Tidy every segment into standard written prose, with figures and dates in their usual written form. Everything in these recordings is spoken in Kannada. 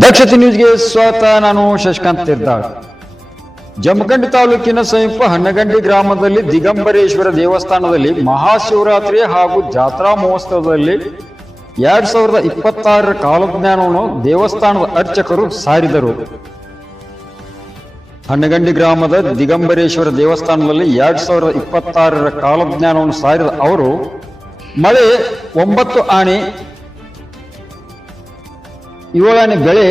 ದಕ್ಷತೆ ನ್ಯೂಸ್ಗೆ ಸ್ವಾಗತ. ನಾನು ಶಶಿಕಾಂತ್ ತಿರ್ದಾಳ್. ಜಮಖಂಡಿ ತಾಲೂಕಿನ ಸಮೀಪ ಹನ್ನಗಂಡಿ ಗ್ರಾಮದಲ್ಲಿ ದಿಗಂಬರೇಶ್ವರ ದೇವಸ್ಥಾನದಲ್ಲಿ ಮಹಾಶಿವರಾತ್ರಿ ಹಾಗೂ ಜಾತ್ರಾ ಮಹೋತ್ಸವದಲ್ಲಿ 2026 ಕಾಲಜ್ಞಾನವನ್ನು ದೇವಸ್ಥಾನದ ಅರ್ಚಕರು ಸಾರಿದರು. ಹನ್ನಗಂಡಿ ಗ್ರಾಮದ ದಿಗಂಬರೇಶ್ವರ ದೇವಸ್ಥಾನದಲ್ಲಿ 2026 ಕಾಲಜ್ಞಾನವನ್ನು ಸಾರಿದ ಅವರು, ಮಳೆ 9 ಆನೆ, 7 ಆನೆ ಬೆಳೆ,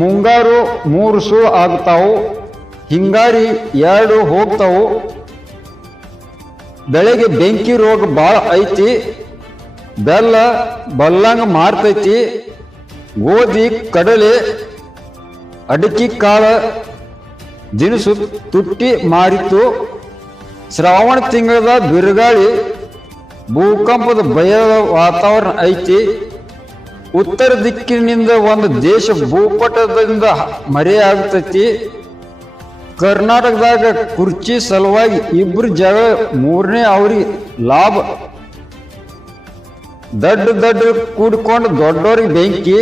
ಮುಂಗಾರು 3 ಸುಳು ಆಗ್ತಾವು, ಹಿಂಗಾರಿ 2 ಹೋಗ್ತಾವು, ಬೆಳೆಗೆ ಬೆಂಕಿ ರೋಗ ಬಾಳ ಐತಿ, ಬೆಲ್ಲ ಬಲ್ಲಂಗ ಮಾರ್ತೈತಿ, ಗೋಧಿ ಕಡಲೆ ಅಡಿಕೆ ಕಾಳ ದಿನಸು ತುಟ್ಟಿ ಮಾರಿತು, ಶ್ರಾವಣ ತಿಂಗಳದ ಬಿರುಗಾಳಿ, ಭೂಕಂಪದ ಭಯದ ವಾತಾವರಣ ಐತಿ, ಉತ್ತರ ದಿಕ್ಕಿನಿಂದ ಒಂದು ದೇಶ ಭೂಪಟದಿಂದ ಮರೆಯಾಗುತ್ತೈತಿ, ಕರ್ನಾಟಕದಾಗ ಕುರ್ಚಿ ಸಲುವಾಗಿ 2 ಜಗಳ, 3ನೇ ಅವ್ರಿಗೆ ಲಾಭ, ದಡ್ಡ ಕೂಡ್ಕೊಂಡು ದೊಡ್ಡವ್ರಿಗೆ ಬೆಂಕಿ,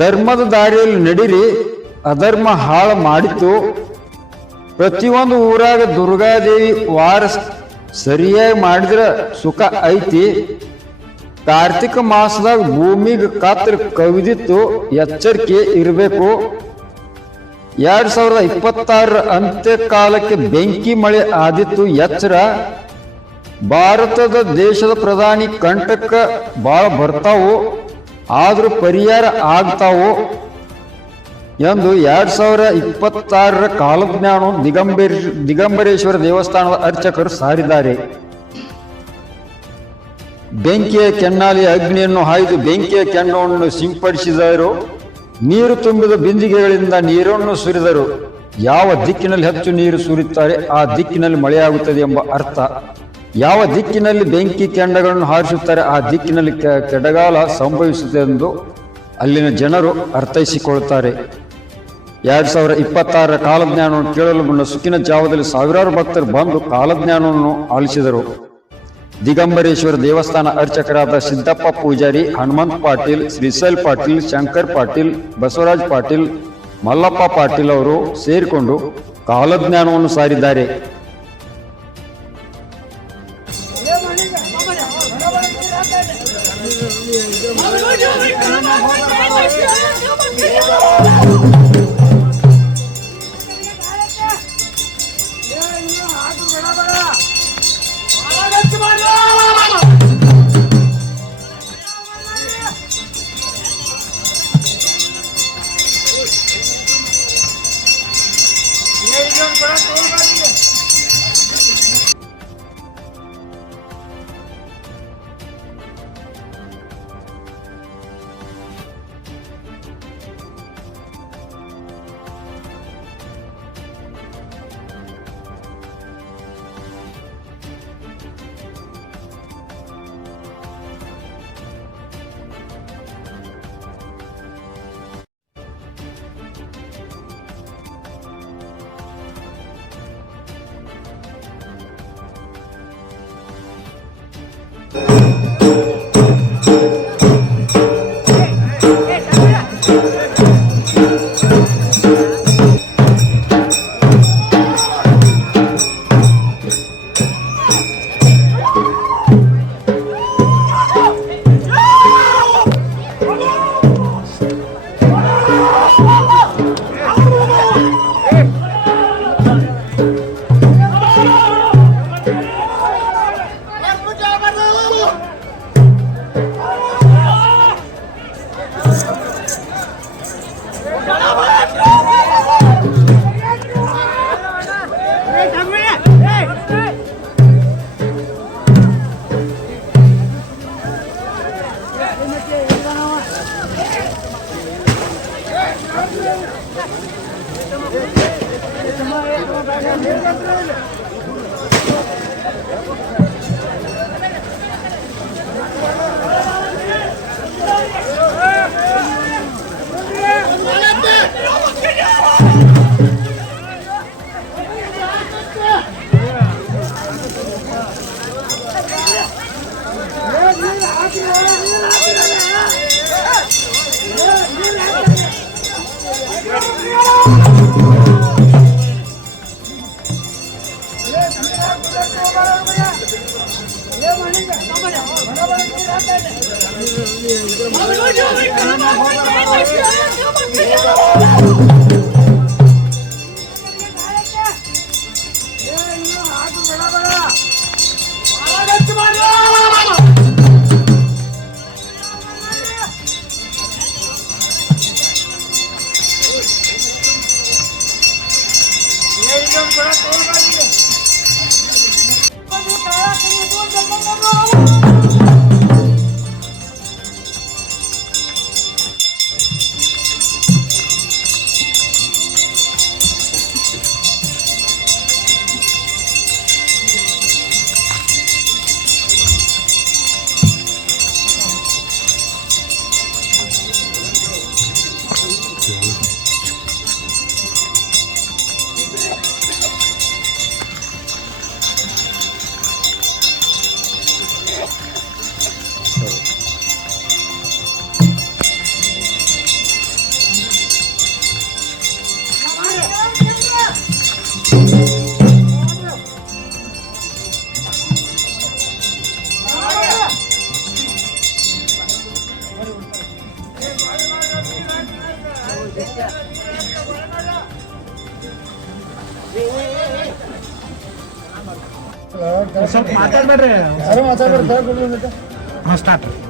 ಧರ್ಮದ ದಾರಿಯಲ್ಲಿ ನಡೀರಿ, ಅಧರ್ಮ ಹಾಳು ಮಾಡಿತು, ಪ್ರತಿಯೊಂದು ಊರಾಗ ದುರ್ಗಾದೇವಿ ವಾರ ಸರಿಯಾಗಿ ಮಾಡಿದ್ರೆ ಸುಖ ಐತಿ, ಕಾರ್ತಿಕ ಮಾಸದಾಗ ಭೂಮಿಗೆ ಕಾತ್ರ ಕವಿದಿತ್ತು, ಎಚ್ಚರಿಕೆ ಇರಬೇಕು, 2026 ಅಂತ್ಯಕಾಲಕ್ಕೆ ಬೆಂಕಿ ಮಳೆ ಆದಿತ್ತು, ಎಚ್ಚರ, ಭಾರತದ ದೇಶದ ಪ್ರಧಾನಿ ಕಂಟಕ ಬಾಳ ಬರ್ತಾವು, ಆದ್ರೂ ಪರಿಹಾರ ಆಗ್ತಾವು ಎಂದು 2026 ಕಾಲಜ್ಞಾನ ದಿಗಂಬರೇಶ್ವರ ದೇವಸ್ಥಾನದ ಅರ್ಚಕರು ಸಾರಿದ್ದಾರೆ. ಬೆಂಕಿಯ ಕೆನ್ನಾಲಿ ಅಗ್ನಿಯನ್ನು ಹಾಯ್ದು ಬೆಂಕಿಯ ಕೆಂಡವನ್ನು ಸಿಂಪಡಿಸಿದರು, ನೀರು ತುಂಬಿದ ಬಿಂದಿಗೆಗಳಿಂದ ನೀರನ್ನು ಸುರಿದರು. ಯಾವ ದಿಕ್ಕಿನಲ್ಲಿ ಹೆಚ್ಚು ನೀರು ಸುರಿಯುತ್ತಾರೆ ಆ ದಿಕ್ಕಿನಲ್ಲಿ ಮಳೆಯಾಗುತ್ತದೆ ಎಂಬ ಅರ್ಥ. ಯಾವ ದಿಕ್ಕಿನಲ್ಲಿ ಬೆಂಕಿ ಕೆಂಡಗಳನ್ನು ಹಾರಿಸುತ್ತಾರೆ ಆ ದಿಕ್ಕಿನಲ್ಲಿ ಕೆಡಗಾಲ ಸಂಭವಿಸುತ್ತದೆ ಎಂದು ಅಲ್ಲಿನ ಜನರು ಅರ್ಥೈಸಿಕೊಳ್ಳುತ್ತಾರೆ. 2026 ಕಾಲಜ್ಞಾನವನ್ನು ಕೇಳಲು ಮುನ್ನ ಸುಕ್ಕಿನ ಜಾವದಲ್ಲಿ ಸಾವಿರಾರು ಭಕ್ತರು ಬಂದು ಕಾಲಜ್ಞಾನವನ್ನು ಆಲಿಸಿದರು. ದಿಗಂಬರೇಶ್ವರ ದೇವಸ್ಥಾನ ಅರ್ಚಕರಾದ ಸಿದ್ದಪ್ಪ ಪೂಜಾರಿ, ಹನುಮಂತ್ ಪಾಟೀಲ್, ಶ್ರೀಶೈಲ್ ಪಾಟೀಲ್, ಶಂಕರ್ ಪಾಟೀಲ್, ಬಸವರಾಜ್ ಪಾಟೀಲ್, ಮಲ್ಲಪ್ಪ ಪಾಟೀಲ್ ಅವರು ಸೇರಿಕೊಂಡು ಕಾಲಜ್ಞಾನವನ್ನು ಸಾರಿದ್ದಾರೆ.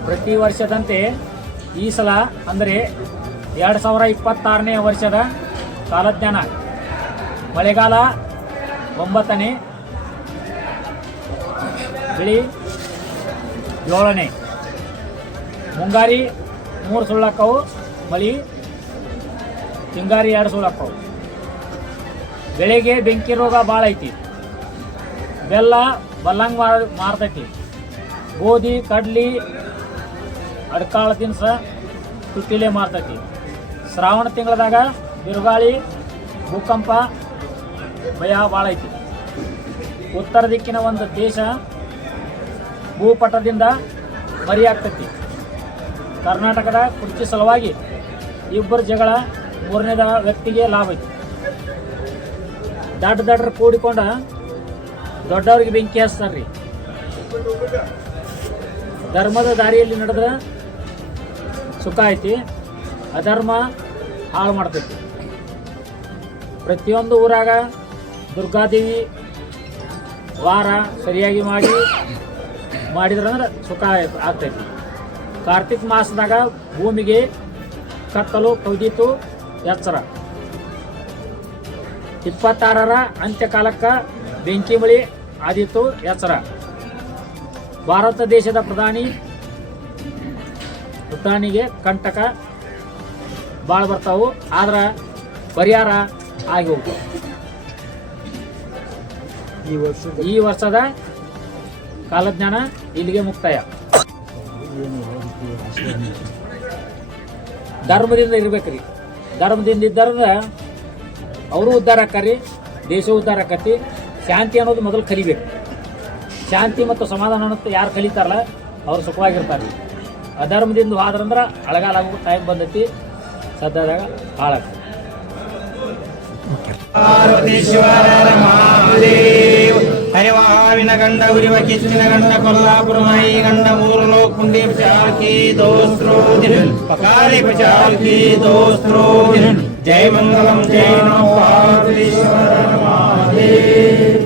ಪ್ರತಿ ವರ್ಷದಂತೆ ಈ ಸಲ ಅಂದರೆ 2026ನೇ ವರ್ಷದ ಕಾಲಜ್ಞಾನ ಮಳೆಗಾಲ 9ನೇ, ಬಿಳಿ 7ನೇ, ಮುಂಗಾರಿ 3 ಸುಳ್ಳಕ್ಕವು, ಮಳಿ ಹಿಂಗಾರಿ 2 ಸುಳ್ಳಕ್ಕವು. ಬೆಳೆಗೆ ಬೆಂಕಿ ರೋಗ ಭಾಳ ಐತಿ. ಬೆಲ್ಲ ಬಲ್ಲಂಗ್ ಮಾರ್ತೈತಿ. ಗೋಧಿ, ಕಡ್ಲಿ, ಅಡ್ಕಾಳ ದಿನಸ ತುಟ್ಟಿಲೆ ಮಾರ್ತೈತಿ. ಶ್ರಾವಣ ತಿಂಗಳದಾಗ ಬಿರುಗಾಳಿ, ಭೂಕಂಪ, ಭಯ ಭಾಳ ಐತಿ. ಉತ್ತರ ದಿಕ್ಕಿನ ಒಂದು ದೇಶ ಭೂಪಟದಿಂದ ಮರಿಯಾಗ್ತೈತಿ. ಕರ್ನಾಟಕದ ಕುರ್ಚಿ ಸಲುವಾಗಿ ಇಬ್ಬರು ಜಗಳ, ಮೂರನೇದ ವ್ಯಕ್ತಿಗೆ ಲಾಭ ಐತಿ. ದಡ್ಡರು ಕೂಡಿಕೊಂಡ ದೊಡ್ಡವ್ರಿಗೆ ಬೆಂಕಿ ಹಚ್ತಾರ್ರಿ. ಧರ್ಮದ ದಾರಿಯಲ್ಲಿ ನಡೆದ್ರೆ ಸುಖ ಐತಿ, ಅಧರ್ಮ ಹಾಳು ಮಾಡ್ತೈತಿ. ಪ್ರತಿಯೊಂದು ಊರಾಗ ದುರ್ಗಾದೇವಿ ವಾರ ಸರಿಯಾಗಿ ಮಾಡಿದ್ರಂದ್ರೆ ಸುಖ ಆಗ್ತೈತಿ. ಕಾರ್ತಿಕ್ ಮಾಸದಾಗ ಭೂಮಿಗೆ ಕತ್ತಲು ಕವಿದಿತ್ತು ಎಚ್ಚರ. 26ರ ಅಂತ್ಯಕಾಲಕ್ಕೆ ಬೆಂಕಿ ಮಳಿ ಆದಿತ್ತು ಎಚ್ಚರ. ಭಾರತ ದೇಶದ ಪ್ರಧಾನಿಗೆ ಕಂಟಕ ಭಾಳ ಬರ್ತಾವು, ಆದ್ರೆ ಪರಿಹಾರ ಆಗಿ ಹೋಗ್ತಾವೆ. ಈ ವರ್ಷದ ಕಾಲಜ್ಞಾನ ಇಲ್ಲಿಗೆ ಮುಕ್ತಾಯ. ಧರ್ಮದಿಂದ ಇರ್ಬೇಕ್ರಿ. ಧರ್ಮದಿಂದ ಇದ್ದಾರ ಅವರು ಉದ್ಧಾರ ಆಕ್ಕಾರಿ, ದೇಶ ಉದ್ಧಾರ ಆಕತಿ. ಶಾಂತಿ ಅನ್ನೋದು ಮೊದಲು ಕಲಿಬೇಕು. ಶಾಂತಿ ಮತ್ತು ಸಮಾಧಾನ ಅನ್ನೋದು ಯಾರು ಕಲಿತಾರಲ್ಲ ಅವ್ರು ಸುಖವಾಗಿರ್ತಾರೆ. ಅಧರ್ಮದಿಂದ ಹೋದ್ರಂದ್ರೆ ಅಳಗಾಲ ಆಗೋ ಟೈಮ್ ಬಂದೈತಿ, ಸದ್ಯದಾಗ ಹಾಳಾಗ್ತದೆ. ಹರಿವಾವಿನ ಗಂಡ ಉರಿವ ಕಿಚ್ಚಿನ ಗಂಡ ಕೊಲ್ಲಾಪುರ ನಾಯಿ ಗಂಡ ಮೂರು ಲೋಕ ಕುಂಡಿ ಪ್ರಚಾರ ಕಿ ದೋಸ್ತ್ರೋ ಪಕಾರಿ ಪ್ರಚಾರ ಕಿ ದೋಸ್ತ್ರೋ ಜಯ ಮಂಗಲಂ ಜಯ ನಮೋ ಪಾರ್ವತೀಶ್ವರ ಮಹಾದೇವ್.